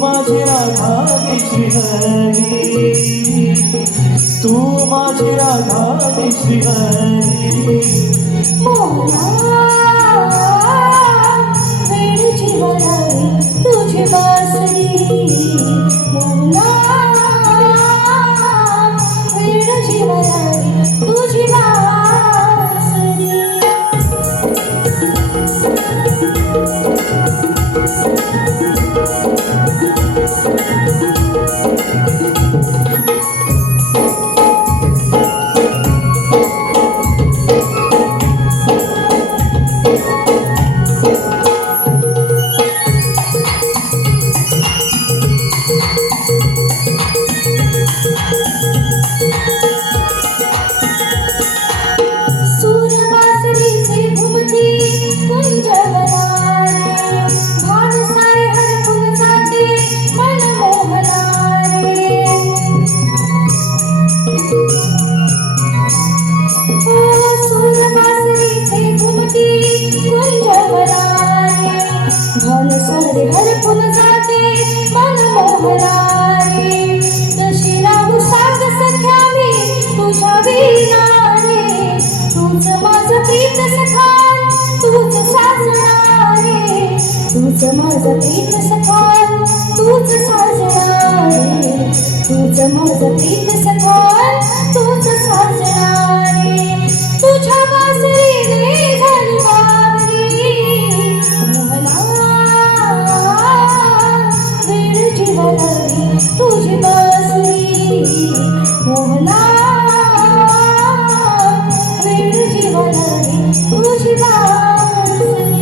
माझी राधा मी श्रीहरी, तू माझी राधा मी श्रीहरी. वेळ जीवाला तुझी बासरी, मोहना वेळ जीवाला तुझी बासरी. हर फुल जाते मन मोहला रे, तशी राहू साग सख्या मी तुझ्या विना रे. तूच माझं प्रीत सखान, तूच साजना रे. तूच माझं प्रीत सखान, तूच साजना रे. तूच माझं प्रीत सखान, तूच साजना रे. तुझ्या बासरीने झाली वारी, तुझी बासरी, मोहना वेळ जीवाला तुझी बासरी.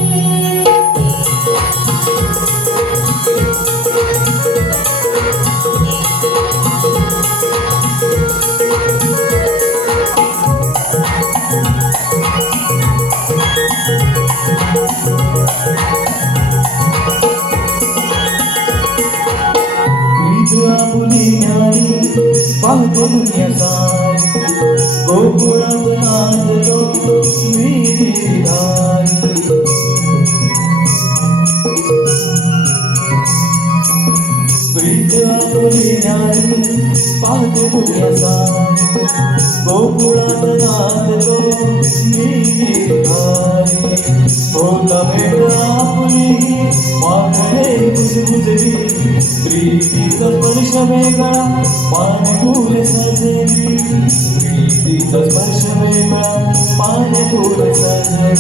पाहतो दुनिया सारी, गोकुळात नांदलो मी गिरधारी. प्रीत आपुली न्यारी, पाहतो दुनिया सारी, गोकुळात नांदलो मी गिरधारी. होता भेट आपुली मागणे कुजबुजली, प्रीतीचा स्पर्श वेगळा पानफूल सजली. प्रीतीचा स्पर्श वेगळा पानफूल सजली.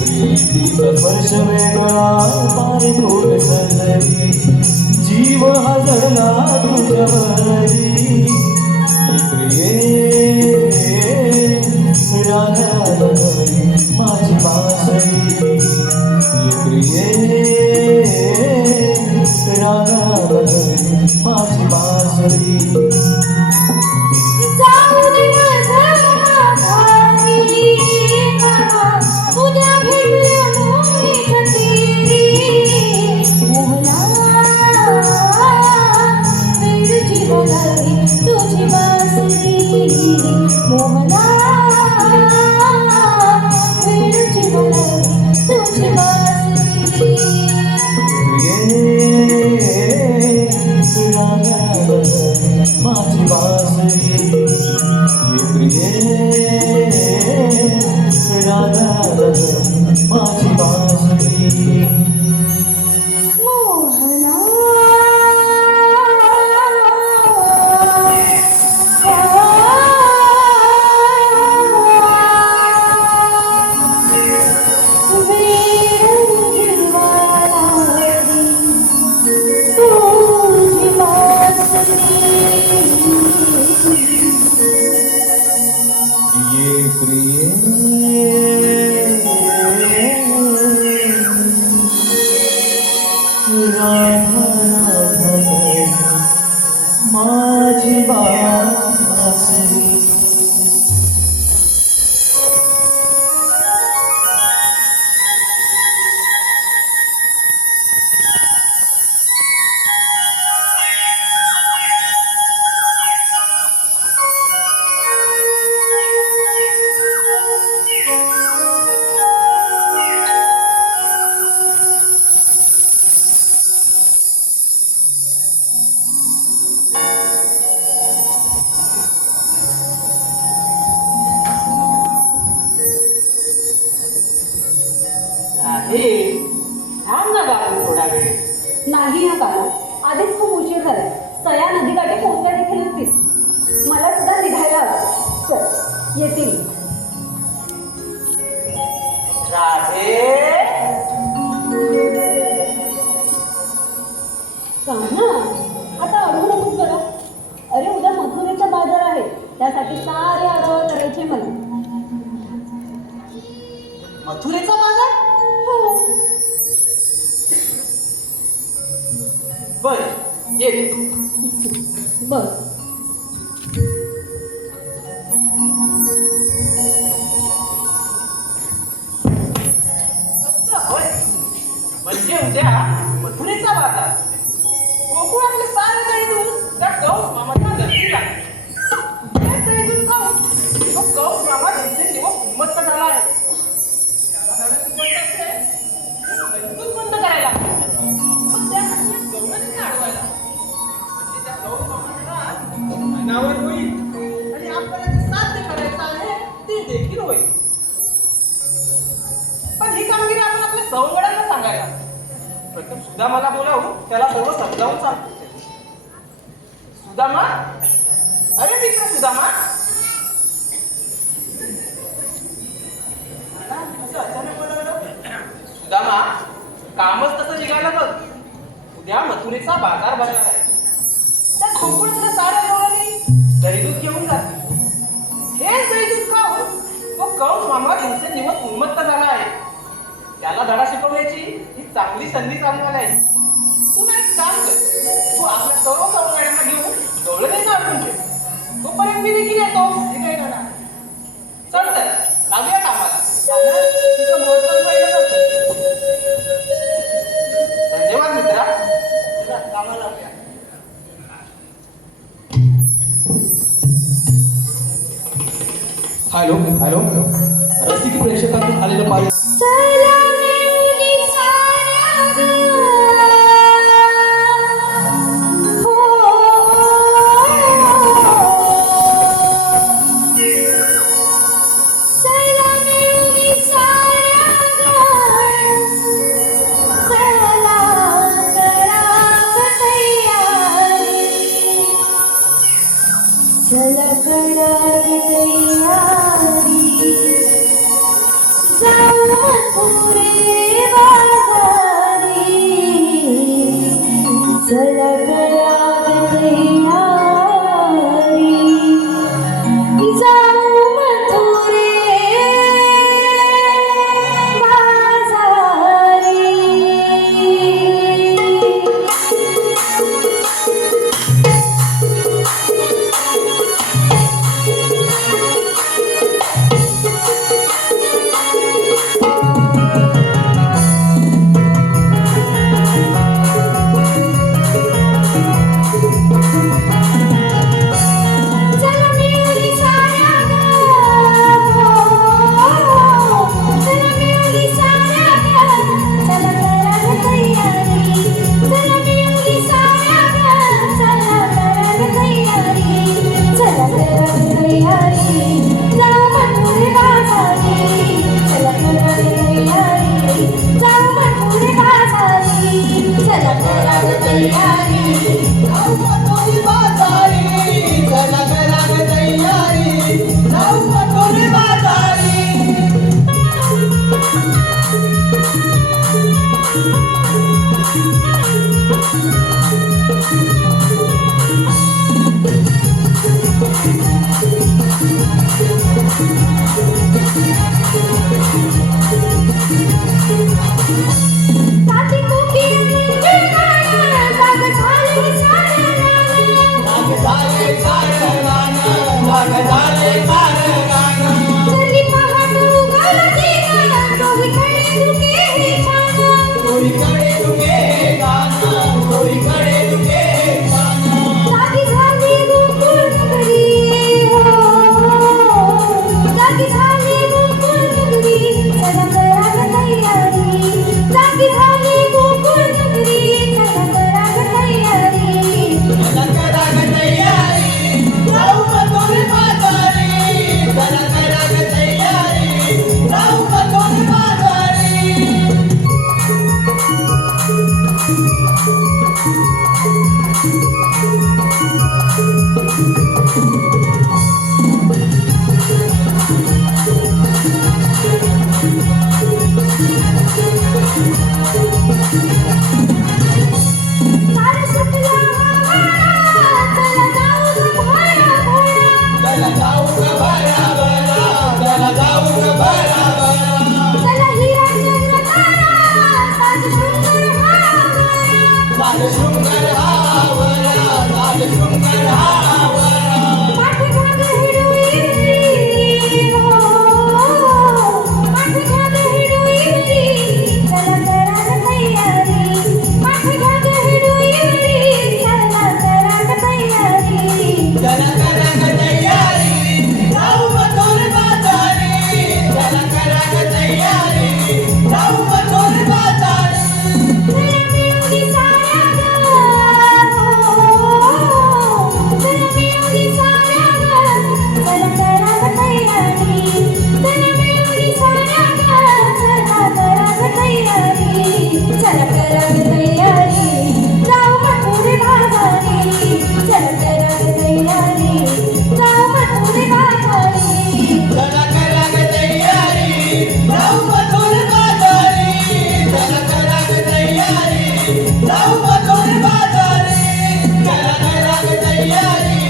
प्रीतीचा स्पर्श वेगळा पानफूल सजली. जीव हजरला तुझ्यावरी, प्रिये राधा माझी बासरी. प्रिये राधा माझी बासरी. उद्या भेटूया मोहिनी खंडेरी, मोहना वेळ जीवाला तुझी बासरी, मोहना वेळ जीवाला तुझी बासरी. माझी बासरी, प्रिये राधा माझी बासरी. मोहना माझी बासरी. नाही हा काका, आधीच खूप उशीर झालाय. सया नदीकाठी पोहोचल्या देखील नसतील. मला सुद्धा निघायला हवं. चल येते मी. राधे कान्हा, आता अडवू नकोस बरं. अरे उद्या मथुरेचा बाजार आहे, त्यासाठी सारे आढावा करायचे मला. मथुरेचा बाजार हो. बर ये बरं. होय म्हणजे उद्या मथुरेचा बाजार कोकणातले सारे दैदूत त्या गौस मामाच्या घरी लागले. तेच दैदूत खाऊन तो गौस मामा दिवसेंदिवस उन्मत्त झाला आहे. त्याला धडा शिकवायचा असेल तर दैदूत बंद करायला लागले. पण त्यासाठी या गौणाने अडवायला म्हणजे त्या गौस मामाचा अनावर होईल आणि आपल्याला जे साध्य करायचं आहे ते देखील होईल. पण ही कामगिरी आपण आपल्या सवंगड्यांना सांगायला. प्रथम सुदामाला बोलावून त्याला सर्व समजावून सांगतो. सुदामा, अरे मित्र सुदामा, असं अचानक बोलावलं. सुदामा, कामच तसं निघालं बघ. उद्या मथुरेचा बाजार भरणार आहे. त्या कोकणातल्या साऱ्या लोकांनी दैदूत घेऊन जाते. हेच दैदूत खाऊन तो कंस मामा दिवसेंदिवस उन्मत्त झाला आहे. त्याला धडा शिकवण्याची ही चांगली संधी चालणार आहे. तू ना एक काम कर, तू आपल्या सर्व सवंगड्यांना घेऊन गवळणीचा अडकून ठेव. तोपर्यंत मी देखील येतो. ठीक आहे ना? चल तर लागूया कामाला. तुझं मोठं पाहिलं जातं. धन्यवाद मित्रा. चला कामाला लागूया. हॅलो हॅलो रसिक प्रेक्षकातून आलेलं पाहिजे. चला मिळूनी साऱ्या हो. चला मिळूनी साऱ्या चला करा तयारी. चला करा तयारी. जाऊ मथुरे बाजारी. चला करा तयारी. जाऊ मथुरे बाजारी. चला मिळूनी साऱ्या चला मिळूनी साऱ्या चला करा तयारी. चला मिळूनी साऱ्या चला करा तयारी. चला करा तयारी. जाऊ मथुरे बाजारी. चला करा तयारी. जाऊ मथुरे बाजारी. चला करा तयारी. जाऊ मथुरे बाजारी. चला करा तयारी. जाऊ मथुरे बाजारी. ताती कोकिळ जाग झाली शृंगार हावरा लाल शृंगार हावरा पाठीमाग हिरवी हो पाठीमाग हिरवी चला करा ग तयारी पाठीमाग हिरवी चला करा ग तयारी चला करा ग तयारी जाऊ मथुर बाजारी चला करा ग तयारी जाऊ मथुर बाजारी मिळून साऱ्या ग मिळून साऱ्या ग चला करा ग तयारी मिळून साऱ्या ग चला करा ग तयारी चला करा ग तयारी जाऊ मथुर बाजारी चला करा ग तयारी जाऊ मथुर बाजारी चला करा ग तयारी जाऊ मथुर बाजारी चला करा ग तयारी जाऊ मथुर बाजारी चला करा ग तयारी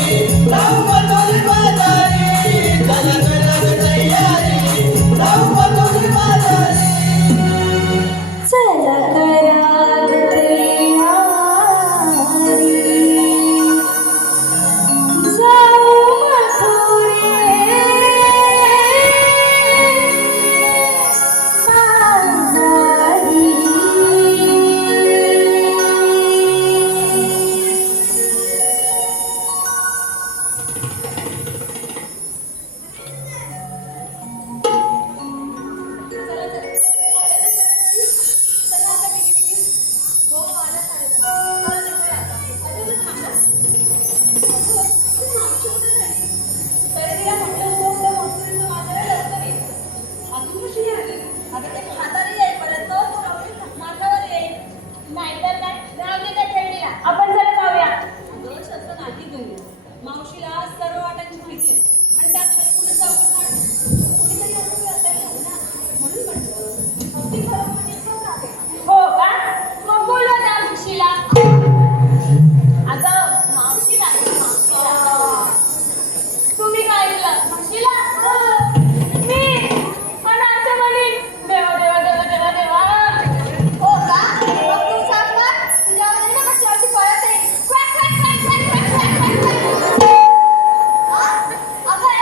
जाऊ मथुर बाजारी चला करा ग तयारी जाऊ मथुर बाजारी चला करा ग तयारी जाऊ आपण जरा जाऊया दोष असं नाही तुम्ही मावशीला सर्व वाटांची माहिती आहे आणि त्यात कुठे जाऊ कोणीतरी असेल ना म्हणून म्हटलं ती खरं म्हणजे हो का मग बोलवा त्या मावशीला अगं मावशीला तुम्ही काय ऐकलं मावशीला मी पण असं म्हणेन देवा देवा देवा देवा देवा हो का मग तू सांग ना तुझ्यामध्ये ना कशी अशी पळत आहे क्वॅक क्वॅक क्वॅक क्वॅक क्वॅक क्वॅक क्वॅक अगं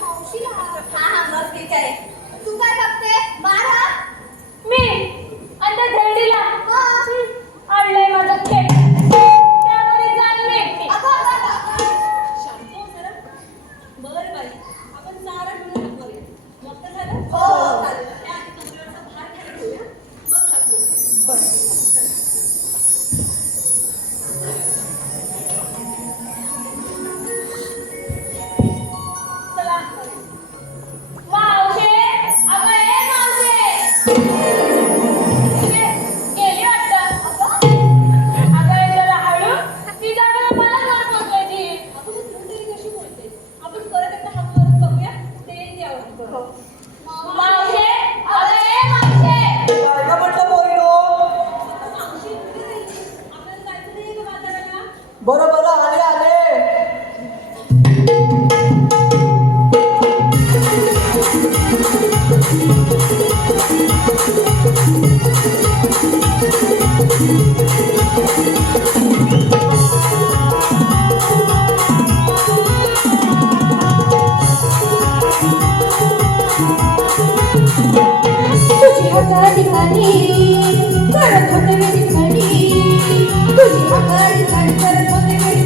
मावशीला हा मग ठीक आहे तू काय बघते मारा मी अंदर धेंडीला आणलंय माझं खेळ त्यामध्ये जाण मी एकटी शांत हो जरा बरं बाई आपण सारा घेऊन करूया मग तर झालं हो चालेल त्या आधी तुमच्यावरचा भार खाली ठेवूया मग हात धुवू. बरं चला मावशे अगं ए मावशे गेली वाटतं अगं जरा हळू ती जागा मला घर पोचवायची आपण तरी कशी बोलते आपण परत एकदा हात मारून बघूया ते द्यावं मावशे अगं ए मावशे काय का म्हटलं पोरीनो मावशी कुठे राहिली आपल्याला जायचं नाही का बाजाराला बरं बरं आले आले तुझी हाताली खाली करत होते मी खाली तुझी हाताली खाली करत होते मी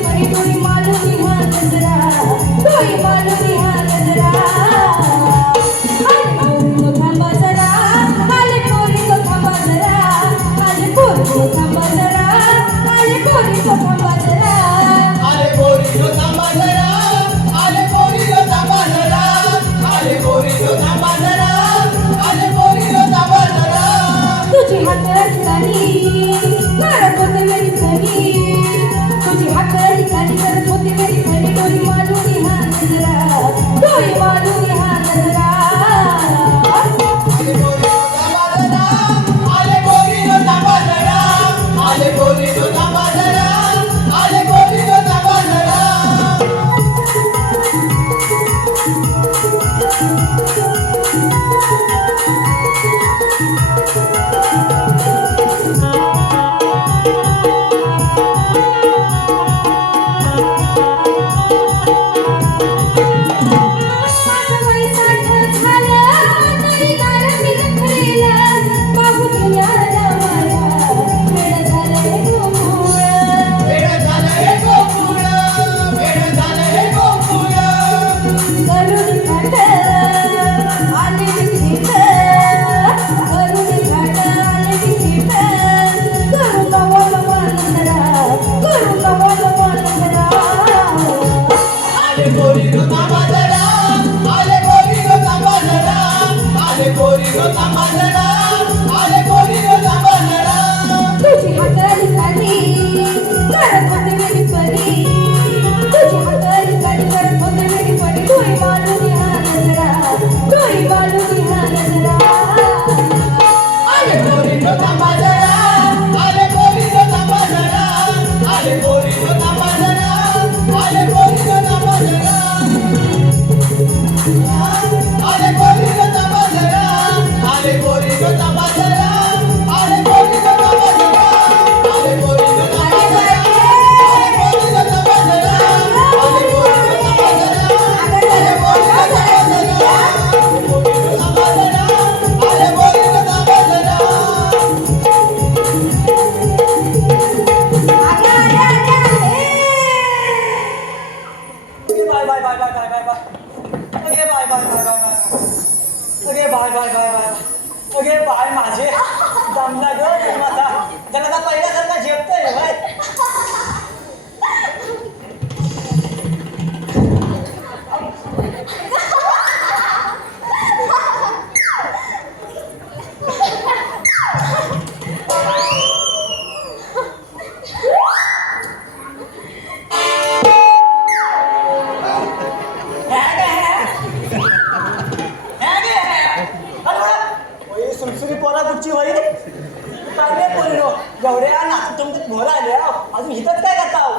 तुमचे मोर आले अजून इथंच काय करता हो?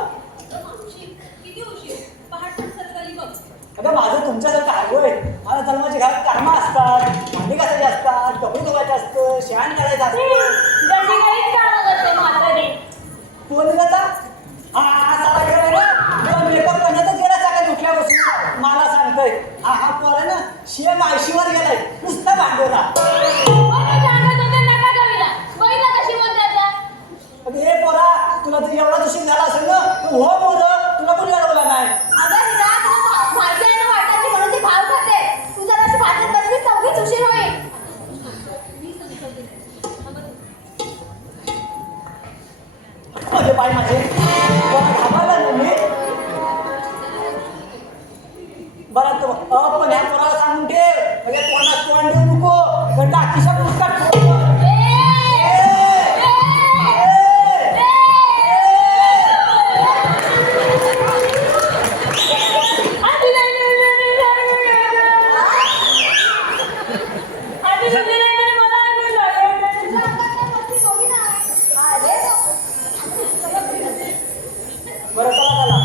किती उशीर पहाट झाली बघ. अगं माझं तुमच्यासारखं आलोय. मला जन्माची घरात कामं असतात, भांडी घासायची असतात, कपडे धुवायचे असतं, शेण करायचं असतं. जशी काहीच कामं करते म्हातारी. कोण जाता हा सारा गेलाय ना तुला मेकअप करण्यातच गेला सकाळी उठल्यापासून मला सांगतोय. हा पोर ना शिया मायशीवर गेलाय नुसता भांडवला. मी सांगत होते नका कवीला. बघितलं कशी बोलते आता. अगं हे पोरा तुला जर एवढा दुशीर झाला असेल ना तर हो मोर तुला पण लढवला नाही. अगं हिरा तुला माहिती आहे ना वाटायची म्हणून ती भाव खाते. तू जर अशी भाजत बसली चौघीच उशीर होईल. अरे बाई माझे घाबरला ना मी. बरं पण ह्या पोराला सांगून ठेव म्हणजे तोंडात तोंड देऊ नको टाकीशा पुस्तक बरं चला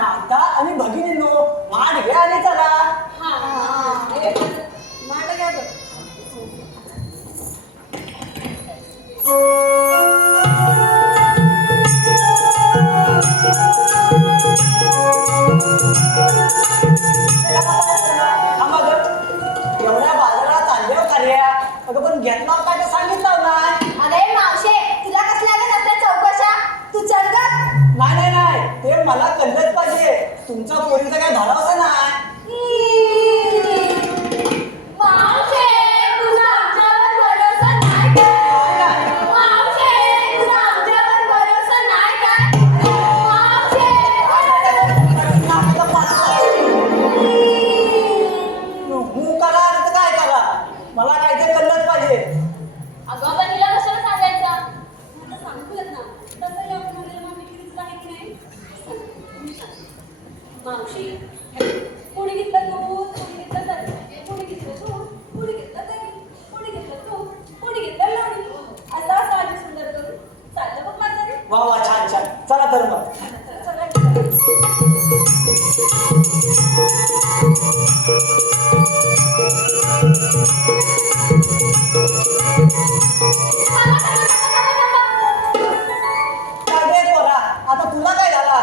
माता आणि भगिनींनो माठ घ्या आणि चला. एवढ्या बाजारात चालल्या कार्या अगं पण घेतला काय तर सांगितलं नाही. अरे मावशे तुला कसल्या ग नसल्या चौकशा. तू चल ग. नाही ते मला कळलंच पाहिजे तुमच्या पोरीचा काय धाडावसा नाही. मावशे तुझा आमच्यावर भरोसा नाही काय. मावशे तुझा आमच्यावर भरोसा नाही काय. मावशे हू करा आणि तर काय करा मला काय ते कळलंच पाहिजे. अगं पण तिला कशाला सांगायचं. आता सांगूयात ना तसं आपण मुलीला विक्रीच आहे की नाही. मावशी कोणी घेतलं दूध कोणी घेतलं दही कोणी घेतलं दूध कोणी घेतलं दही कोणी घेतलं दूध कोणी घेतलं लोणी असा साधी सुंदर करून चाललं बघ माझं. वा छान चला तर मग. काय रे पोरा आता तुला काय झाला.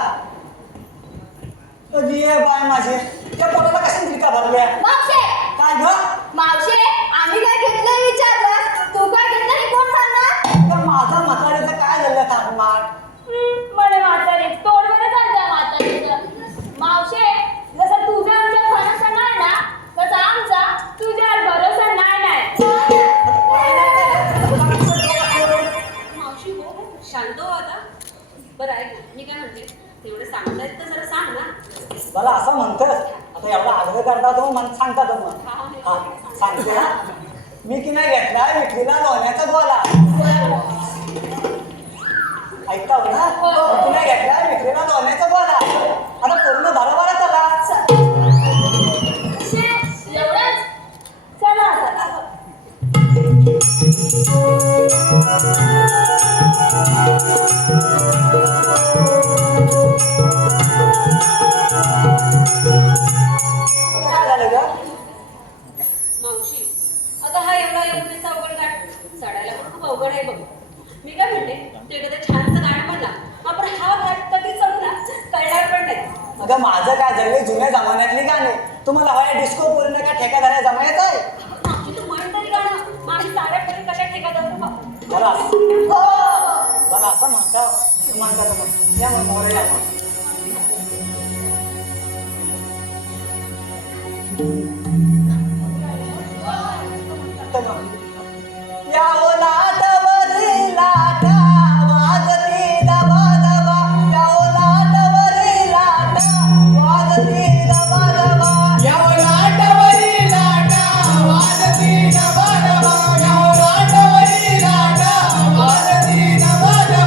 बाय माझे त्या पोराला कशी दिलका भरल्या मावशे काय ग. मावशे आम्ही काय घेतलंय विचारलं तू काय घेतलं हे कोण सांगणार. तर माझा म्हाताऱ्याचं काय झालं तापमान. म्हणे म्हातारी तोडवरच आणता म्हातारीचं. मावशे जसं तुझा आमच्या भरोसा नाही ना तसा आमचा तुझ्यावर भरोसा नाही. मावशी हो शांत हो आता. बरं ऐक मी काय म्हणते तेवढं सांगता येत तर जरा सांग ना. मला असं म्हणतोस आता एवढा आग्रह करता तो मला सांगता तर मग हा सांगते हा. मी की नाही घेतला विक्रीला लोण्याचा गोला ऐकता हो ना. मी की नाही घेतला विक्रीला लोण्याचा गोला आता पूर्ण बरोबर चला. एवढंच चला आता. काय झालं ग. मावशी आता हा एवढा एवढीचा अवघड गाठ चढायला पण खूप अवघड आहे बघ. मी काय म्हणते ते एखादं छानसं गाणं म्हणला आपण हा घाट कधी चढू ना कळणार पण नाही. अगं माझं काय झालं जुन्या जमान्यातली गाणे तुम्हाला हवाय डिस्को बोलणं का ठेकादाऱ्या जमान्यात आहे. मावशी तू म्हण तरी गाणं मग आम्ही साऱ्या पुढे कशा ठेका जाऊ पाहू. मला मला असं म्हणतात मग या मग मोरे या मग. या ओलाटवरी लाटा वाजती दबा दबा. या ओलाटवरी लाटा वाजती दबा दबा. या लाटावरी लाटा वाजती दबा दबा. या लाटावरी लाटा वाजती दबा दबा.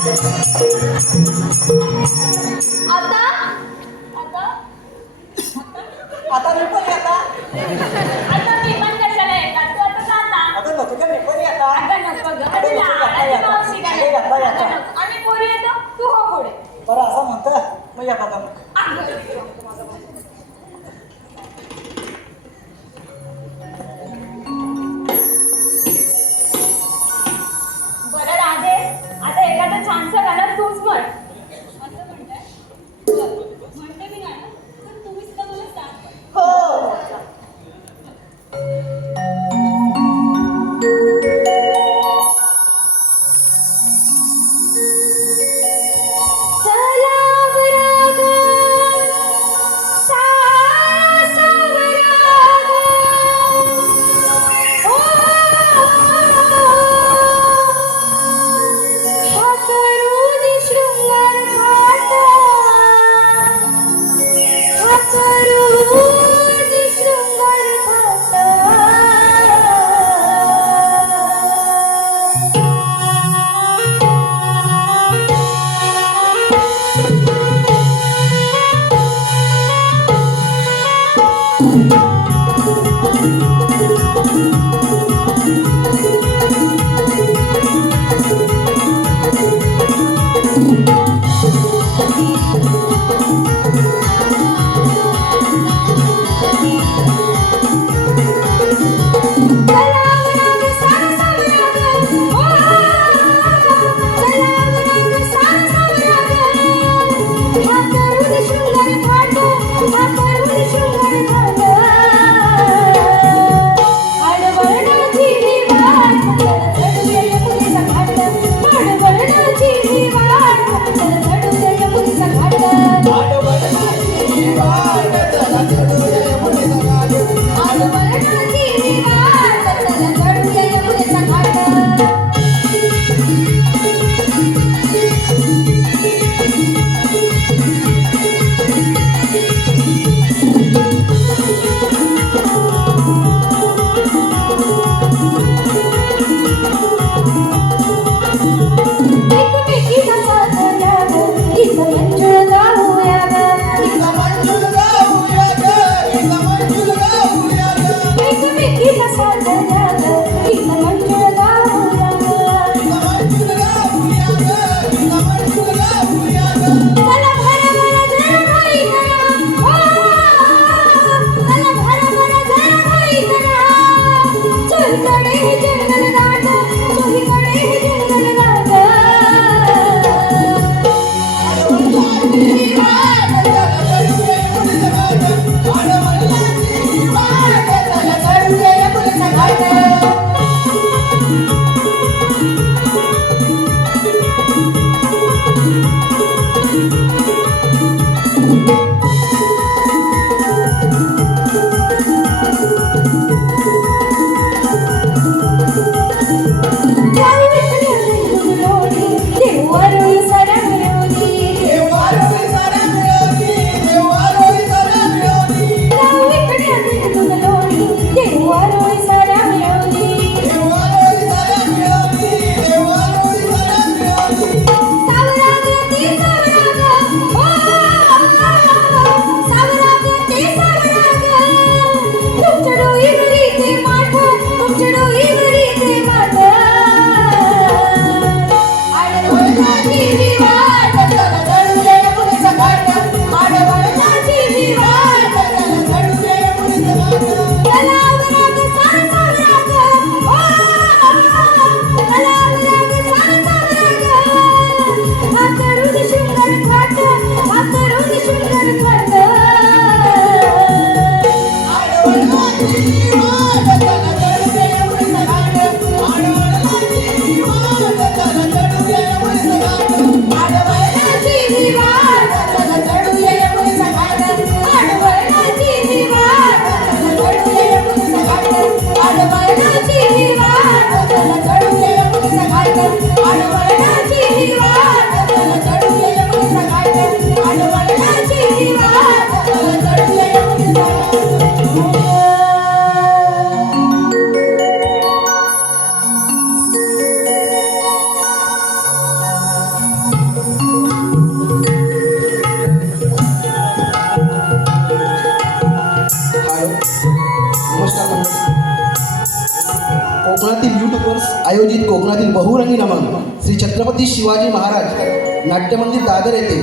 आता आता आता मी पण येता आता मी पण कशाला येतात तू आता जाता आता नको का मी पण येता अगं नको गं अरे लाडाची मावशी काय अगं नको आम्ही पोरी येतो तू हो पुढे बरं असं म्हणतं मग येता आता बरं राधे आता एखादं छानसं गाणं तूच म्हण असं म्हणताय बरं, म्हणते मी गाणं पण तुम्ही सुद्धा मला साथ हो चला राग सासव राग ओ हा करून शृंगार घाट हा करून शृंगार आयोजित कोकणातील बहुरंगी नमन श्री छत्रपती शिवाजी महाराज नाट्यमंदिर दादर येथे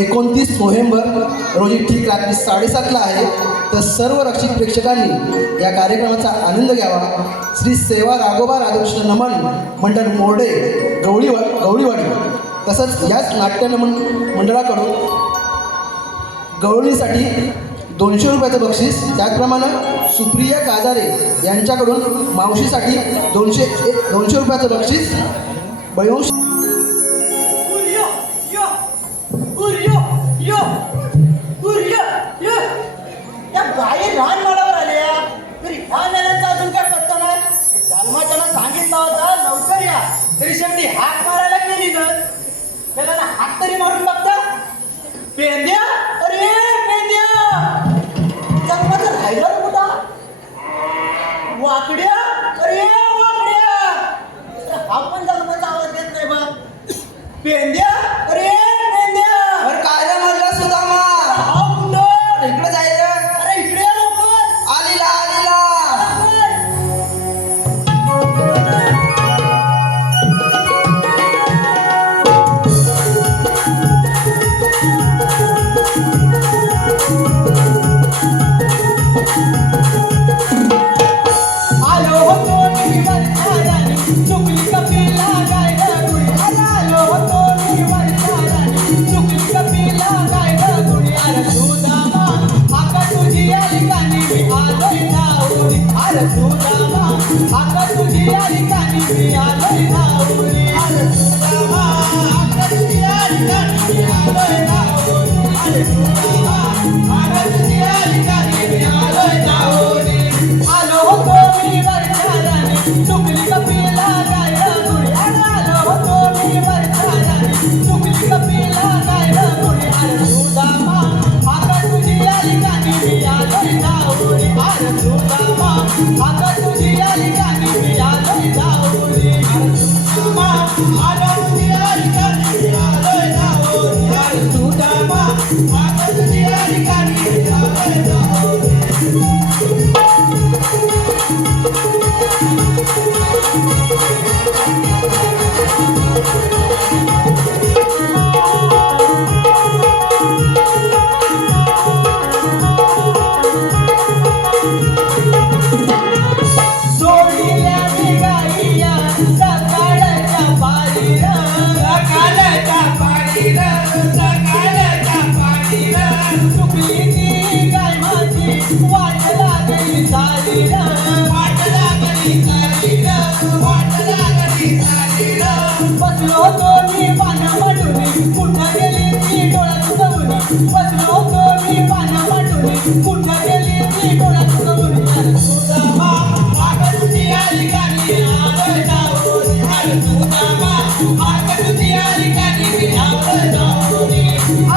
29 नोव्हेंबर रोजी ठीक रात्री 7:30ला आहे. तर सर्व रक्षित प्रेक्षकांनी या कार्यक्रमाचा आनंद घ्यावा. श्री सेवा राघोबा राधाकृष्ण नमन मंडळ मोर्डे गवळीवाडी तसंच याच नाट्य नमन मंडळाकडून गवळणीसाठी 200 रुपयाचं बक्षीस, त्याचप्रमाणे सुप्रिया गाजारे यांच्याकडून मावशीसाठी 200 रुपयाचं बक्षीस, बळीवंश त्या गाई लहान मालावर आल्या तरी ह्या मेल्यांचा अजून काय पत्ता नाही. जन्माच्याला सांगितलं होता लवकर या, तरी शेवटी हाक मारायला गेली ना. त्याला हाक तरी मारून बघता. पेंद्या, अरे पेंद्या, जन्माचं राहिलं कुठं? वाकड्या, अरे वाकड्या, हा पण जन्माचा आवाज देत नाही बा. पेंद्या, अरे पेंद्या, अरे काय रे म्हणला सुदामा? हा कुठं? इकडे जायचं. अरे इकडे या लवकर. आलीला आलो होतो मी वरचारानी, चुकली कपिला गाय गुडी. आलो होतो मी वरचारानी, चुकली कपिला गाय गुडी. अरे सुदामा, आका तुझी आली कानी मी आलोय धावडी. अरे सुदामा, आका तुझी आली कानी मी आलोय धावडी. अरे सुदामा, आका तुझी आली कानी मी आलोय धावडी. अरे सुदामा, आका तुझी आली कानी मी आलोय धावडी. आलो होतो मी वरचारानी, चुकली कपिला गाय गुडी. आलो होतो मी वरचारानी, चुकली कपिला गाय गुडी. अरे सुदामा, आका तुझी आली कानी मी आलोय धावडी. अरे सुदामा, आका तुझी आली कानी मी आलोय धावडी. अरे सुदामा, आका तुझी आली कानी मी आलोय धावडी. अरे सुदामा, आका तुझी आली कानी मी आलोय धावडी. सोडल्या मी गाईया सकाळच्या पारीला. सकाळच्या पारीला, सकाळच्या पारीला. चुकली ती गाय माझी, वाट लागली सारीला. वाट लागली सारीला, वाट लागली सारीला. बसलो होतो मी पाना मांडून, कुठं गेली ती डोळ्यात चवली. बसलो होतो मी पाना मांडून, कुठं गेली ती डोळ्यात चवली. अरे सुदामा, आका तुझी आली कानी आलोय धावडी. अरे सुदामा, आका तुझी आली कानी मी आलोय धावडी.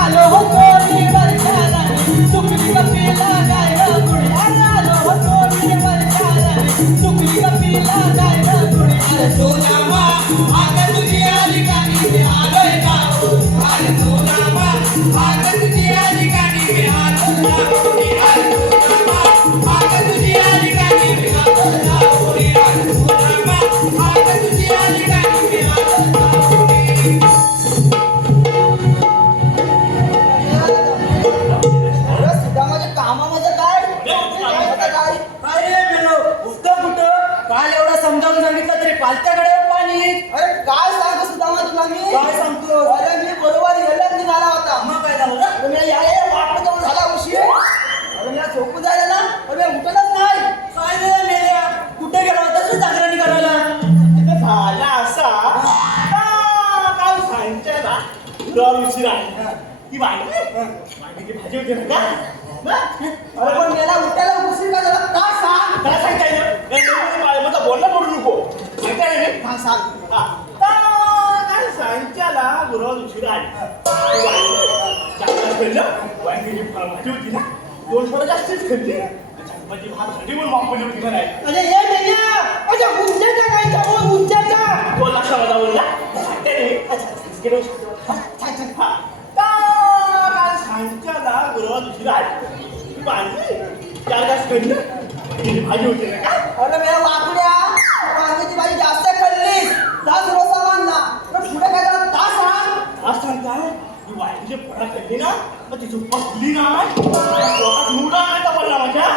आलो होतो मी वरचारानी, चुकली कपिला गाय गुडी. अरे आलो होतो मी वरचारानी, चुकली कपिला गाय गुडी. अरे सुदामा, आका तुझी आली कानी मी आलोय धावडी. अरे सुदामा, आका तुझी आली कानी मी आलोय धावडी. अरे सुदामा, आका तुझी आली कानी मी आलोय धावडी. अरे सुदामा, आका तुझी आली कानी मी आलोय धावडी. अरे सुदामाच्या कामामध्ये काय काय रे बेलो, उठतं कुठं? काल एवढं समजावून सांगितलं तरी पालत्याकडे पाणी. अरे काय सांगू सुदामा तुला मी? काय सांगतो? अरे मी बरोबर गेल्यात निघाला होता. मग काय झालं रे? अरे मी वाटलं जाऊन झाला उशीर. अरे मी झोपू जायला ना, अरे मी उठलंच नाही. काय रे मेल्या, कुठे गेला होता तू जागरणी करायला? झाला असा काल सांगितलं ना उशीर आहे ती वांग्याची भाजी होती ना का? अरे पण मला उठायला उशीर का झाला का सांग. काय सांगताय माझा बोलणं पडू नको सांगताय रे? हा सांग. हा. काल सांगितल्याला गुरुवार उशीर आहे वांग्याची भाजी होती ना 2 थोडं जास्तीच खाल्ली. माझी भाजी पण मागवली होती का नाही? अरे ये मेल्या, अरे उंच्याचा काय जाऊ उंच्याचा. 2 लाख माझा बोलला सांगताय रे? छान छान. हा. काल सांगितल्याला गुरुवार उशीर आहे ती भाजी 4 तास खाल्ली भाजी होती ना का? अरे मी वाकड्या वांग्याची भाजी जास्त खाल्ली. खाल्ली ना मग ती बसली ना पोटात मुडा नाही तर बोलला माझ्या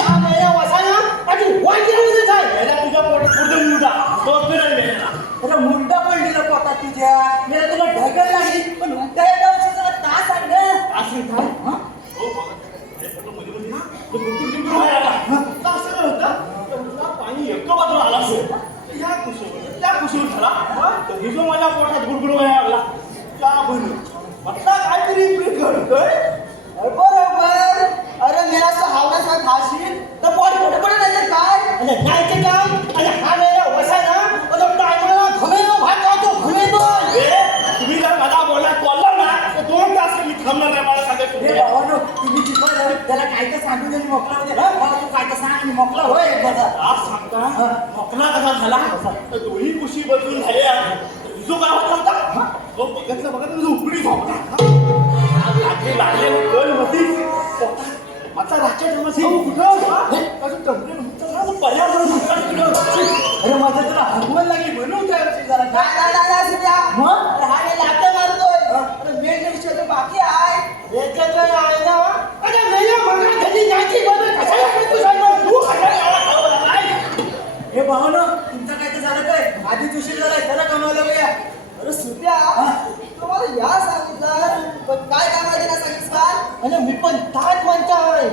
हा मेल्या वसाया आणि वाईट आहे तुझ्या पोटात पुढे मुडा तो फिरायला गेला अरे मुंडा पडलेला पोटात तुझ्या मी तुला ढगल लागली पण उलटा येतो जरा तास आणलं असं काय हो बघा अरे पण मध्ये मध्ये ना तो गुंतून व्हायला लागला का असं होतं तर तुला पाणी एका बाजूला आला असेल या कुशीवर त्या कुशीवर झाला तर हे जो माझ्या पोटात गुडगुड व्हायला लागला त्या बरं म्हटलं काहीतरी इकडे घडतंय अरे बरोबर अरे मी असं हावण्याचा खाशील तर पोट पडपडे नाही काय आणि जायचे काम आणि हा वेळेला वसा ना टायमाला घमेलो भात खातो घमेलो तुम्ही जर मला बोलला ना तर 2 तास मी थांबणार नाही मला हे सांगायचं भावानो तुम्ही जिथं त्याला काय तर सांगू दे मोकळा होते मला तू काय तर सांग आणि मोकळा होय एकदाचा आज सांगता मोकळा कसा झाला तर दोन्ही कुशी बदलून झाल्या जो काय होता होता तो बघतला बघत उकडी झोपला लागले कल होती आता राजच्या जन्माचे कुठं कसं पर्यावरण अरे माझं तुला हगवण लागली म्हणून काय जरा काय मग अरे हा हे लाथा मारतोय अरे मेन विषय तर बाकी आहे याच्यात काय आहे ना अरे नाही मला घरी जायची बरोबर कशाला तू सांग तू कशाला हे भावनो तुमचं काय तर झालं काय आधीच उशीर झालाय त्याला कमावलं बघा अरे सुट्या तुम्हाला या सांगितलं पण काय कामाला ना सांगितलं अरे मी पण ताज म्हणता आहे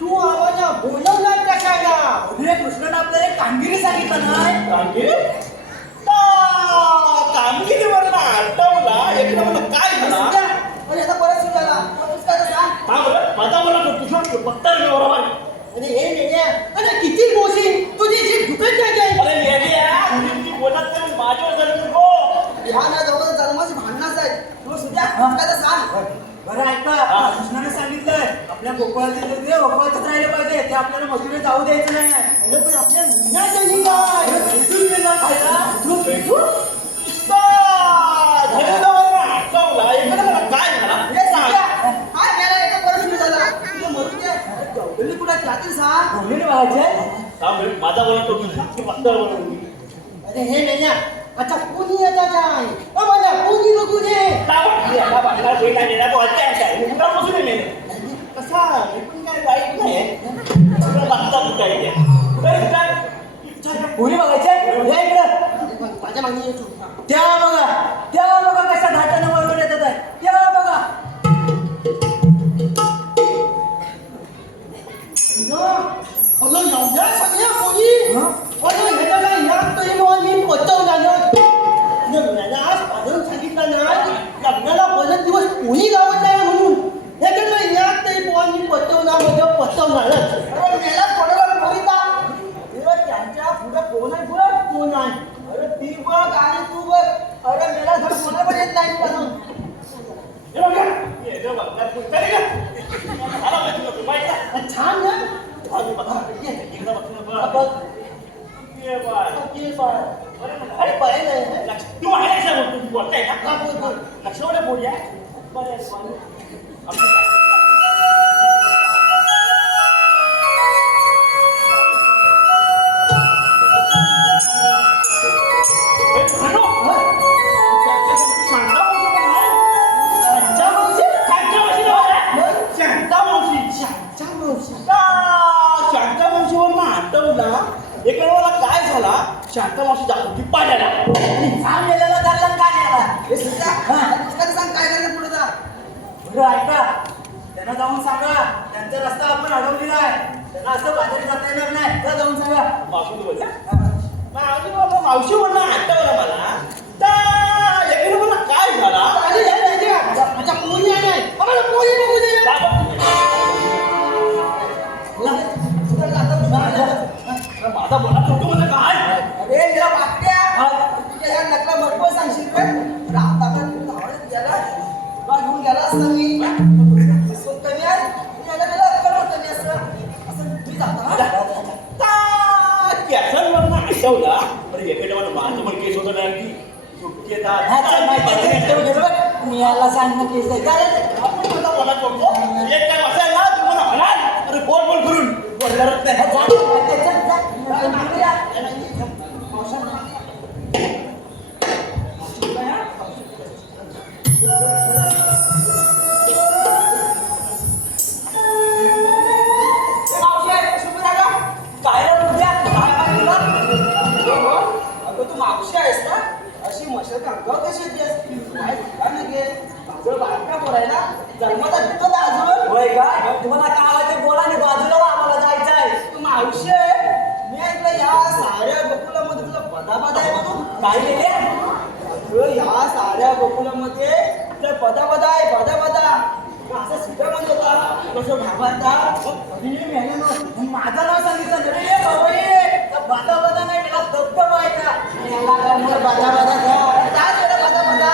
तू आम्हाला बोलवणार कशाला अरे कृष्णाने आपल्याला एक कामगिरी सांगितलं नाही कामगिरी कामगिरीवर ना आठवला एकदा मला काय झाला अरे आता परत सुटायला काय सांग हा बरं माझा मला तुझा बघता बरोबर अरे हे नेण्या अरे किती मोशी तुझी जीभ दुखत नाही काय अरे नेहमी बोलत नाही माझ्यावर जर नको ह्या ना दोघं जन्माची भांडणाच आहे तू सुद्धा काय तर सांग बरं ऐका कृष्णाने सांगितलंय आपल्या गोकुळातील ते गोकुळातच राहिले पाहिजे ते आपल्याला मजुरी जाऊ द्यायचं नाही अरे पण आपल्या मुन्याच्या निघाय भेटून गेला खायला भेटू आठवला एकदा मला काय झाला हे सांगा काय गेला एका परत सुरू झाला तुला मरू दे गवळणी कुठे जातील सांग गवळणी व्हायचे माझा बोला तो तुझा बघता अरे हे नाही अच्छा कोणी येता जाय मला कोणी बघू दे कसा पण काय वाईट नाही बघता कोणी बघायचे या इकडं माझ्या मागणी येतो त्या बघा कशा घाटानं बरोबर येतात आहे त्या बघा अगं एवढ्या सगळ्या कोणी अगं ह्याला यात तरी मग मी पचवून आलं आज पाडून सांगितलं ना लग्नाला बरेच दिवस कोणी गावात नाही म्हणून ह्याच्यातलं यात तरी पोहान मी पचवणार म्हणजे पचवणार अरे मेला थोडं पोरीचा त्यांच्या पुढे कोण आहे बघ कोण आहे अरे ती बघ आणि तू बघ अरे मेला घर कोणा पण येत नाही पासून छान ना अरे बरे नाही तू आहे बोलताय का लक्षामध्ये बोलूया एका मला काय झाला शांता मावशी दाखवती पाण्याला सांग गेलेला धरला काय गेला हे सुद्धा सांग काय करायचं पुढे जा बरं ऐका त्यांना जाऊन सांगा त्यांचा रस्ता आपण अडवलेला आहे त्यांना असं बाजारी जाता येणार नाही त्या जाऊन सांगा मावशी बोलला मावशी बोलला आठवलं मला तर एकीने मला काय झाला आणि हे नाही अच्छा पोरी आहे नाही आम्हाला पोरी बघू दे माझा बोला फोटो मला काय अरे मेरा बाटल्या तुझ्या या नकला मरपळ सांगशील का राम दादा धावत गेला बा घेऊन गेला असता मी कमी आहे याला गेला कमी असं मी जातो कॅसल मला आठवला पण एकडे मला माझं पण केस होतं ना की सुट्टी येतात मी याला सांगणं केस आहे काय आपण माझा बोला करतो एक काय असेल ना तुम्हाला म्हणाल अरे बोल बोल करून बोलणारच नाही तुम्हाला काय हवं ते बोला आणि बाजूला व्हा, आम्हाला जायचं आहे. मावशे मी ऐकलं या साऱ्या गोकुलामध्ये तुला बदा आहे म्हणून. काय केले अगं, या साऱ्या गोकुलामध्ये तुला बदा आहे बदा. असं सुद्धा म्हणत होता कसं घाबरता. कधी मी मेलो ना माझं नाव सांगितलं ना रे बाबा, बदा नाही त्याला धबधबा आहे का बदा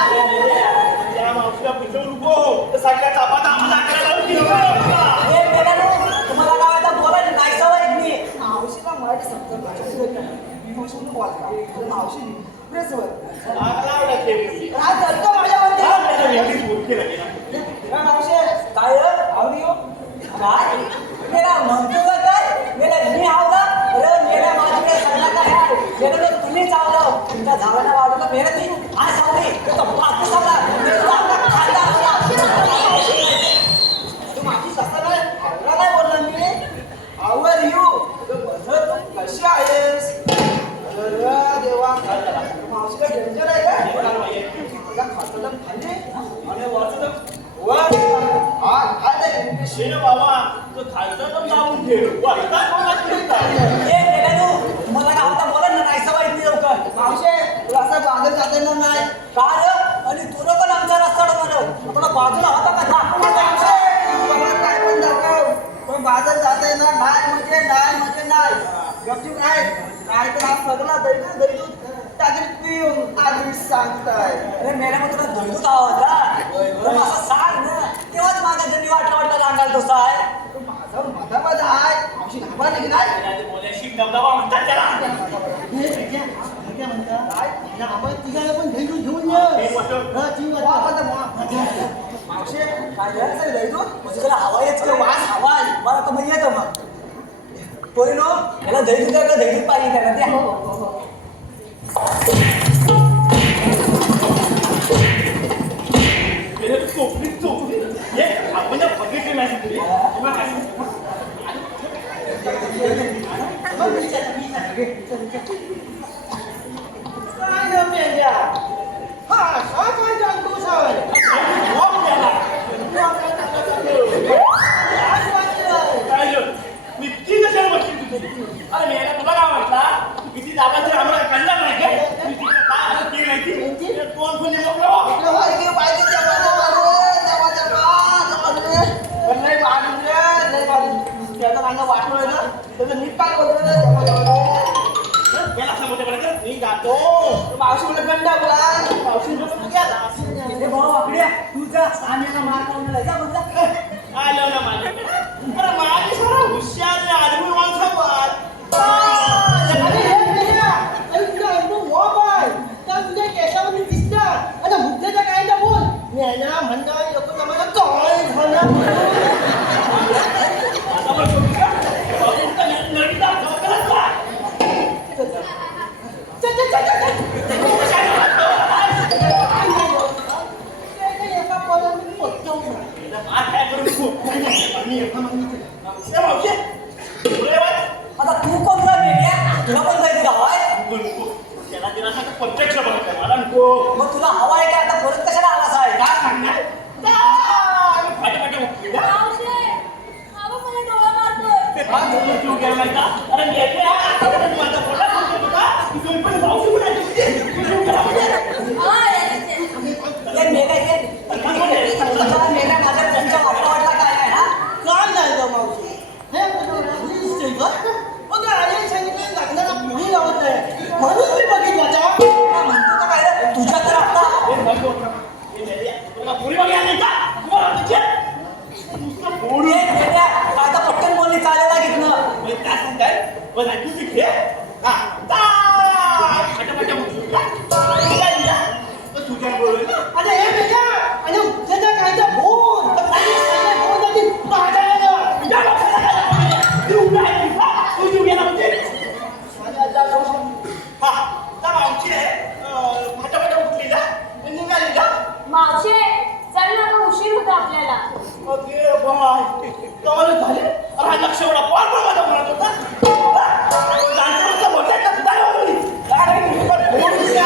त्या मावशीला पिचवू नको, तर सगळ्या चापाचा आम्हाला करायला लावून दिलं. हे मेल्यानं तुम्हाला काय आता बोला नाही सवय मी. मावशीला मराठी समजत नाही. मी मावशी बोलता मावशी आम्हाला आवडत नाही. आज जगतो माझ्यावरती. हा, त्याला एवढी मूर्ती लागली ना. काय मावशे काय आवडी हो काय मेरा म्हणतो का काय मेला मी आवला अरे मेल्या माझ्याकडे सगळा काय आहे मेला तर तुम्हीच आवलं तुमच्या झाडाला वाढवलं मेरा ती आज सावली तो पाच सावला मेला आपला खायला तू माफी असताना आवडा नाही बोलला मी. आवर यू कशी आहेस. अरे देवा मावशीला डेंजर आहे का खातं खाल्ली आणि वाचलं वर हा खाते शेण बाबा, तो खालचा पण लावून ठेव. वरचा कोण असेल का? ए मेल्यानो तुम्हाला काय होता बोला ना नाही सवय इतकी लवकर मावशे तुला असं बाजार जाता येणार नाही. काय आणि तुला पण आमचा रस्ता मारव आपला बाजूला होता का दाखव मावशे काय पण दाखव पण बाजार जाता येणार नाही म्हणजे नाही. गपचूप काय तर हा सगळा दैदूत टाकीत पिऊन आधी सांगताय. अरे मेल्या मग तुला धडकूच आवाज मग असं सांग ना तेव्हाच माझ्या जणी वाटला रांगाल तसा आहे तू माझं मधामध्ये आहे मावशी घाबरली की नाही. त्याला ते बोलायची दबदबा म्हणतात त्याला. एक वर्ष मावशे काय झालं सगळं दैदूत. म्हणजे त्याला हवा येत किंवा वास हवा आहे मला तर मग येतं मग पोरीनो याला दैदूत आहे का दैदूत पाहिजे त्याला द्या चोपडी हे आपण बघितली नाही तुझी. तुला काय सांगू? काय न पेंड्या हा काय जाणतो सर वाप द्यायला. काय झालं? मी किती कशाला बसली तुझी? अरे मेला तुला काय वाटला? तू किती जागा तरी आम्हाला कळणार नाही का? तू तिकडे काय आलं ते माहिती? ते कोण कोणी मोकळं वा? याला सांगतो बरं, मी जातो. मावशी मला गंडा बोला मावशी हे भाऊ आकड्या तू जा सान्याला मार खाऊन जा म्हणला आलं ना माझ्याकडे. अरे माझी सारा हुशार आहे, आदमी माणसं पार. तुझ्या केसामध्ये दिसतात आता मुद्द्याचा काय ना बोल मी आहे ना म्हणणार लोक मला काय झालं. आता बरं सोडू का? बाबूंचा नडीचा घातला का? एका पोराने पोचवलं. आज काय करू नको. मी एका मागणी मावशी, पुढे वाच. आता तू कोण मेल्या तुला पण जायचं गाव आहे नको, नको. त्याला तिला सांग प्रत्यक्ष बघायचं मला नको. मग तुला हवा आहे काय आता परत कशाला आलास आहे काय सांगणार? पाठी पाठी उठली का? मावशे अगं मला डोळा मारतोय. हा, तुम्ही जीव गेला नाही का? अरे मी ऐकले हा, आतापर्यंत माझा पोटात होत होता. तू तुम्ही पण मावशी कुठे आहे? तू जीव गेला म्हणजे? हा यायचे. हे मेल्या हे तुला मेल्या माझ्या तुमच्या वाटला काय आहे हा काय नाही गं मावशी हे सांगितलं लग्नाला पुढे लावत नाही म्हणून मी बघितलं काय म्हणतो का काय रे? तुझ्या तर आता हे नको. हे मेली आहे. तुला पुरी बघायला नाही का? तुला म्हणजे? नुसतं बोलू. हे मेल्या आता पटकन बोलली चालेल घेतलं मी काय सांगताय? बस ऐकून मी घे. हा. पाठ्या उठली का? तर तुझ्या बोलू ना. आता हे बेटा आणि उद्याचा कायदा बोल तुझ्या लक्षात काय बोलू? तू उभा आहे का? तू जीव गेला म्हणजे? हा. त्या मावशी आहे. पाठ्या उठली का? निघाली का? मावशे चल ना गं, उशीर होता आपल्याला. अगे बाय, कमाल झाली. अरे हा लक्ष एवढा पार पण माझा म्हणत होता. जाणते बोलताय का? तुला काय बोलली? काय नाही, पण बोलू नये.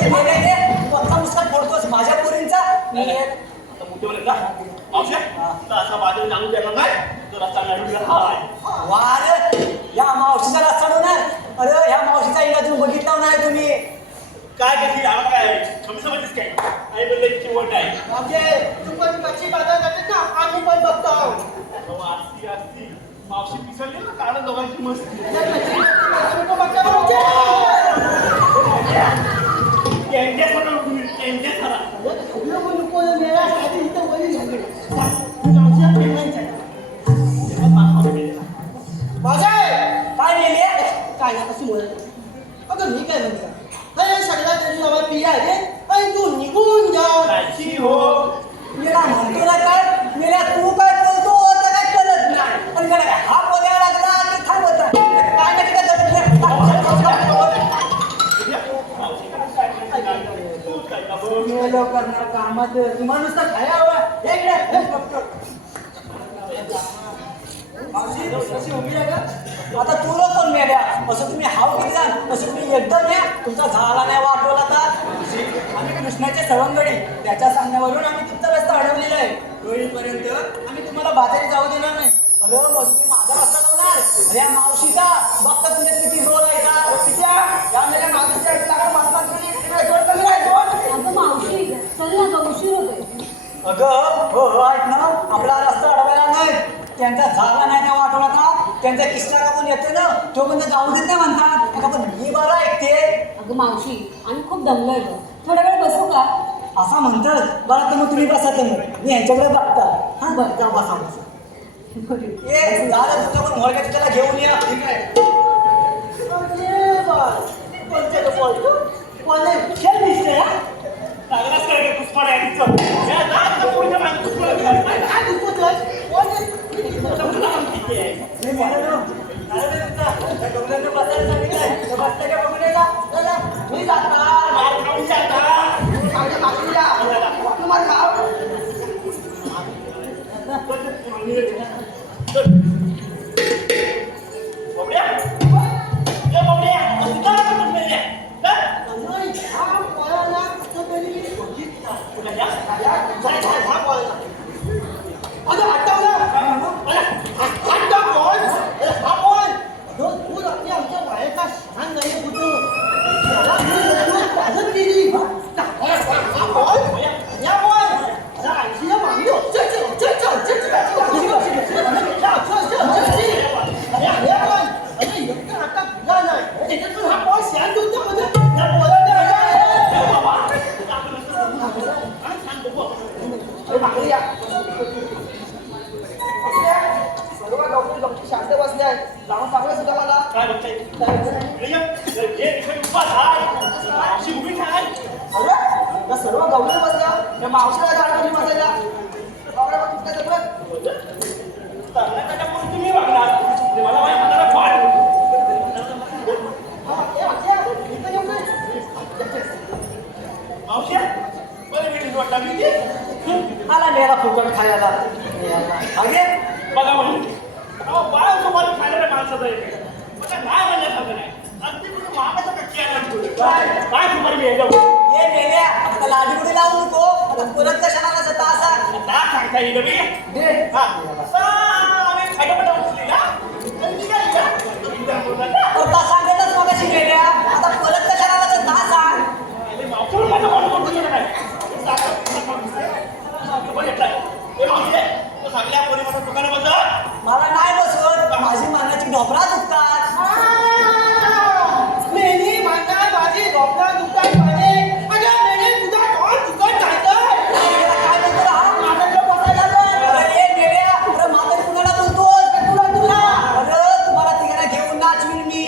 हे मेल्या हे कोणता मुस्कान फोडतोस माझ्या पोरींचा मी आता मोठे बोलत का? मावशी, आता असा बाजूला सांगू देणार नाही तो रस्ता नडून हाय वार या मावशीचा रस्ता होणार. अरे ह्या मावशीचा इलाज बघितला नाही तुम्ही. काय करतील आम्हाला काय कमी समजतेस काय आई बोलले चिवट आहे म्हणजे तू पण कच्ची बाजार जाते ना आम्ही पण बघतो असती असती मावशी पिसळली ना कारण दोघांची मस्ती त्यांच्या सगळं त्यांच्या खरा काय नेले काय अशी बोलत अगं मी काय म्हणतो अरे सगळ्या तरी बाबा पिया रे आणि तू निघून जा काळजी हो मेला म्हणतो ना काय मेल्या तू काय बोलतो तर काय कळत नाही. पण मला काय हा बोलायला लागला की थांबवता काय नाही काय मेलो करणार कामात तुम्हाला नुसतं खाया हवं इकडे बघतो. मावशी कशी उभी आहे का आता तू लोक पण मेल्या असं तुम्ही हाव किती जाण असं तुम्ही एकदम या तुमचा झाला नाही वाटवला तर आम्ही कृष्णाचे सवंगडी त्याच्या सांगण्यावरून आम्ही तुमचा रस्ता अडवलेला आहे. होईपर्यंत आम्ही तुम्हाला बाजारी जाऊ देणार नाही. अरे मग तुम्ही माझा रस्ता लावणार अरे या मावशीचा बघता तुझ्यात किती जोर आहे का या मेल्या मावशीच्या इथला माणसात जोर कमी आहे जोर. अगं मावशी चल ना गं, उशीर होतोय. अगं हो हो ऐक ना आपला रस्ता अडवायला नाही त्यांचा जागा नाही त्या वाटवला त्यांचा किस्सा का पण येतो ना तो म्हणजे जाऊ देत नाही म्हणतात. अगं पण मी बरं ऐकते अगं मावशी आम्ही खूप दमलोय गं, थोडा वेळ बसू का? असं म्हणतात बरं तर मग तुम्ही बसा तर मी यांच्याकडे बघता हां बरं जा बसा बसा. ए झालं तुझं पण मोडक्यात त्याला घेऊन या ठीक आहे. खेळ दिसते चांगलाच काय पुष्पा आहे तिचं काय दुखतोय मी म्हणालो डोंगरांना बसायला सांगितलंय तर बसलं का बघून येता चला मी जाणार शांत बसले आहे लावून सांगलं सुद्धा मला काय बघताय उभी काय अरे त्या सर्व गवळी बसल्या त्या मावशीला झाडाखाली बसायला तुम्ही बघणार मला माझ्या हाताला फाड मावशी बरं भेटेल वाटला मी आला मेला फुकट खायला अगे बघा म्हणून बाळा तुम्हाला खायला माणसाचं आहे मला नाही म्हणण्यासारखं नाही अगदी तुम्ही मामाचा कक्की आला काय तुम्हाला मी ये मेल्या आता लाडीगुडी लावू नको आता परत कशाला कसं तासा काय सांगता येईल मी दे आम्ही खायला उचली ना आता सांगतच मगाशी मेल्या आता परत कशाला कसं तासा मावशीवर माझं मन करतो नाही सगळ्या परिवारात दुकानं बसत मला नाही बसवत माझी मानाची ढोपरा दुखतात मेनी म्हणणार माझी डॉक्टर दुकान पाहिजे अगं मेनी तुझा कोण दुकान चालतंय काय बोलतो हा मानाला बसायला लागला अरे मेल्या अरे मानाला कुणाला बोलतोस तुला अरे तुम्हाला तिघांना घेऊन नाचवीन मी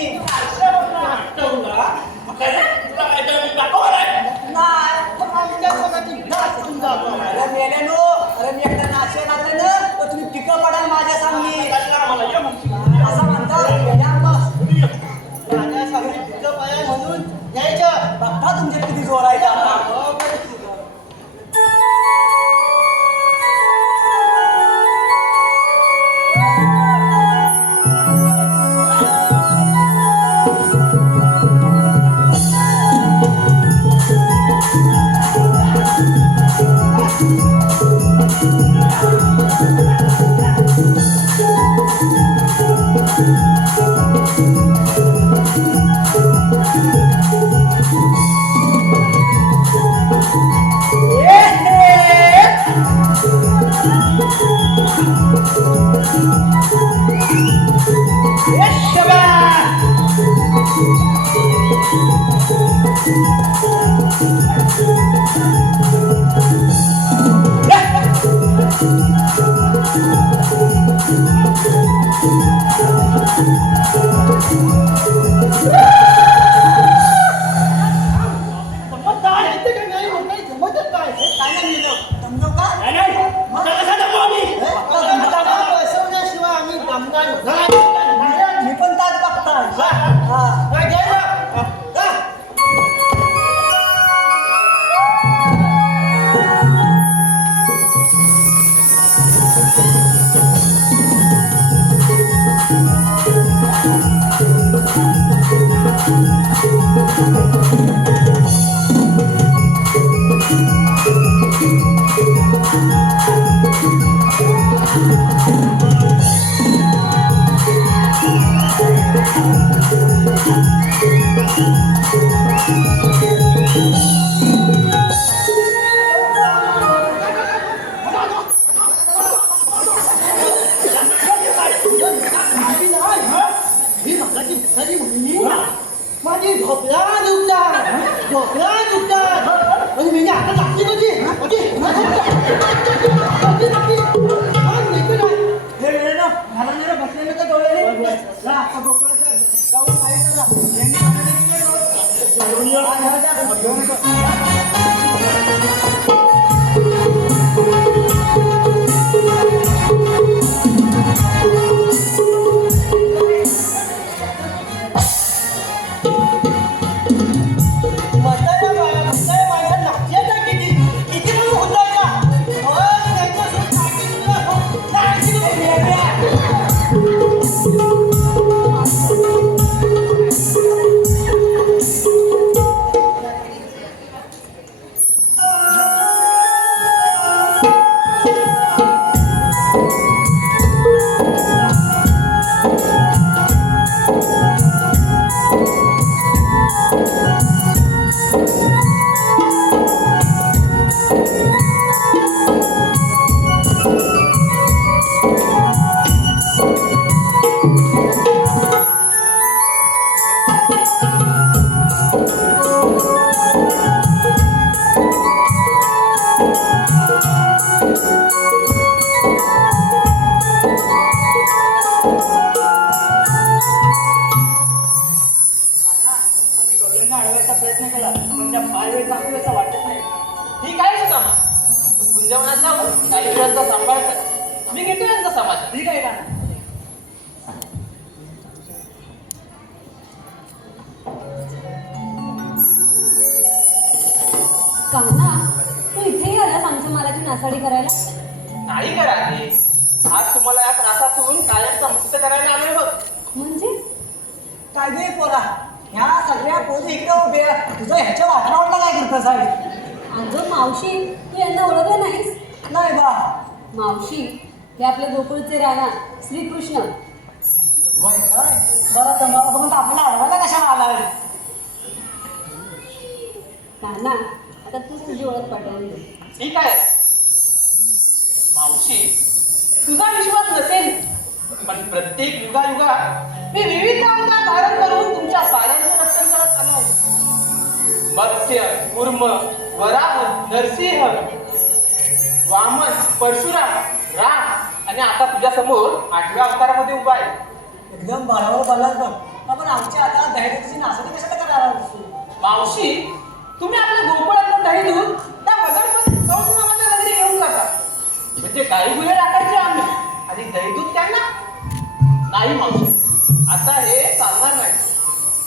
बसवण्याशिवाय आम्ही दमणार नाही. मी पण ताच बघताय. हा. जा. माझी झोपला दुखतात म्हणजे मी आता लागली कधी बसलेलं तर डोळे जाऊन प्रयत्न केला पण त्या पायवे चांगल्याचा वाटत नाही. ठीक आहे सुदामा, तू कुंजवनात जाऊन काही वेळाचा सांभाळ कर. मी घेतो यांचा समाज. ठीक आहे का कामना, तू इथेही आलास आमच्या मालाची नासाडी करायला? नाही करा रे. आज तुम्हाला या त्रासातून कायमचा मुक्त करायला आलोय बघ. म्हणजे काय बे पोरा, ह्या सगळ्या पोरी इकडे उभे तुझं ह्याच्या वातावरणाला काय करतं साहेब? अगं मावशी, तू यांना ओळखलं नाहीस? नाही बा. मावशी, हे आपले गोकुळचे राणा श्रीकृष्ण. वय काय बरं, तर मला बघून आपल्याला अडवायला कशाला आलाय? काना, आता तूच तुझी ओळख पटवून दे. ठीक आहे मावशी, तुझा विश्वास नसेल पण प्रत्येक युगायुगात मी विविध अवतार धारण करून तुमच्या साऱ्यांचं रक्षण करत आलो आहे. मत्स्य, कूर्म, वराह, नरसिंह, वामन, परशुराम, राम आणि आता तुझ्या समोर 8व्या अवतारामध्ये उभा आहे. एकदम बरोबर बोललास बघ. आपण आमच्या आता दह्याची नासाडी कशाला करायला? मावशी, तुम्ही आपल्या गोकुळातलं दही दूध त्या बदलमध्ये कौस नावाच्या नगरी घेऊन जाता. म्हणजे काही गुन्हे टाकायचे आम्ही आणि दही दूध त्यांना नाही. मावशी, आता हे चालणार नाही.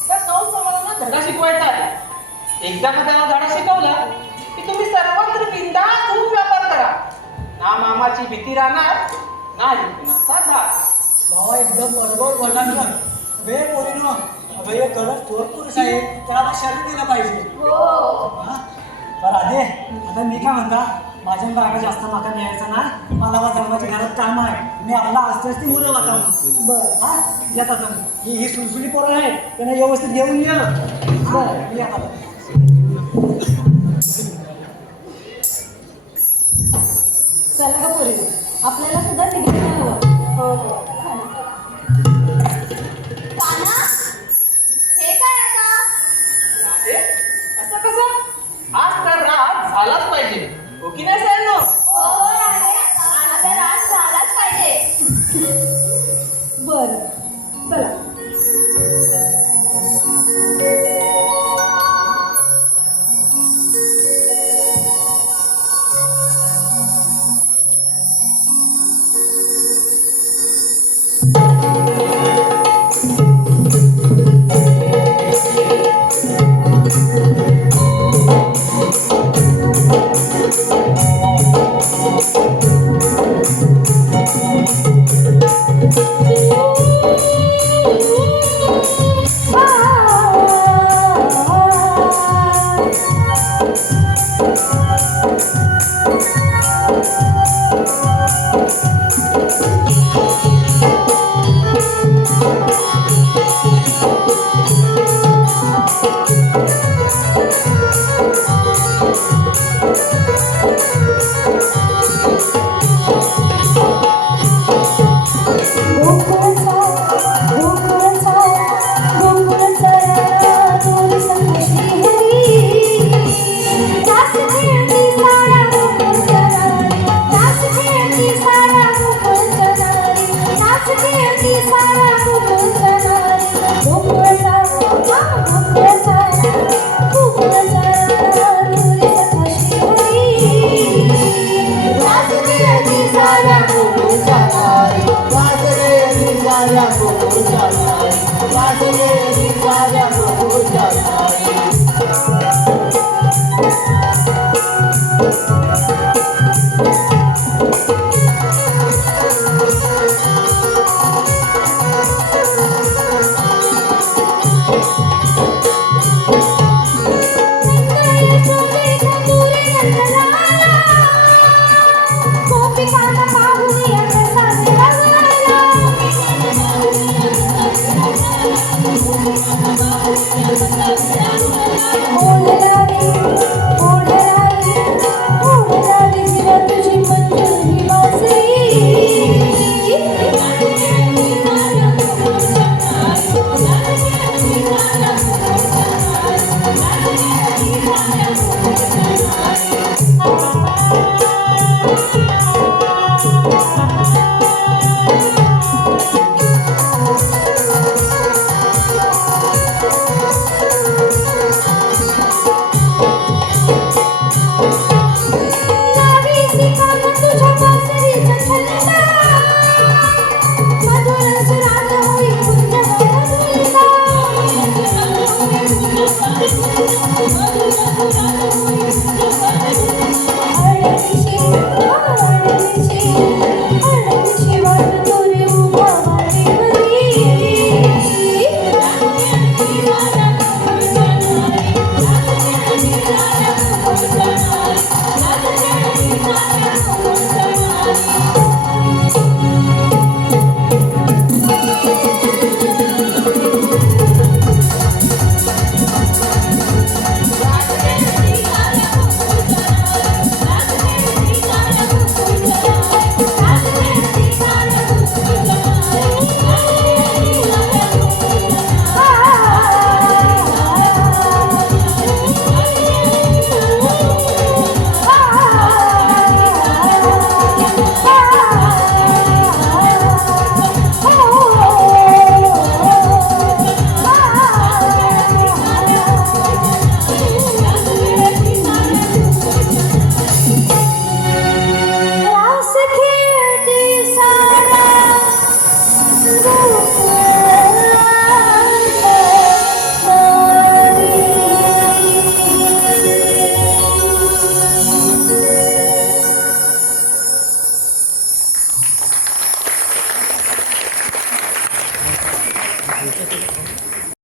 त्या कौस समाजांना धडा शिकवायचा आहे. एकदा का त्याला धडा शिकवला की तुम्ही सर्वत्र बिनधास्त खूप व्यापार करा. ना मामाची भीती राहणार ना कुणाचा धाक. भावा एकदम बरोबर बोलला ना. वे पोरीनो, अबे हे खरंच थोर पुरुष आहे, त्याला आपण शरण दिलं पाहिजे. हा? बरं आधे, आता मी काय म्हणता, माझ्या बागा जास्त माका न्यायचं ना. मला जन्माच्या घरात काम आहे. मी आपला असतेच ती मुलं वाटावं. बरं हा, येत आता ही सुलसुली पोरं आहे, त्यांना व्यवस्थित घेऊन ये. बरं या आता. चला का पोरी, आपल्याला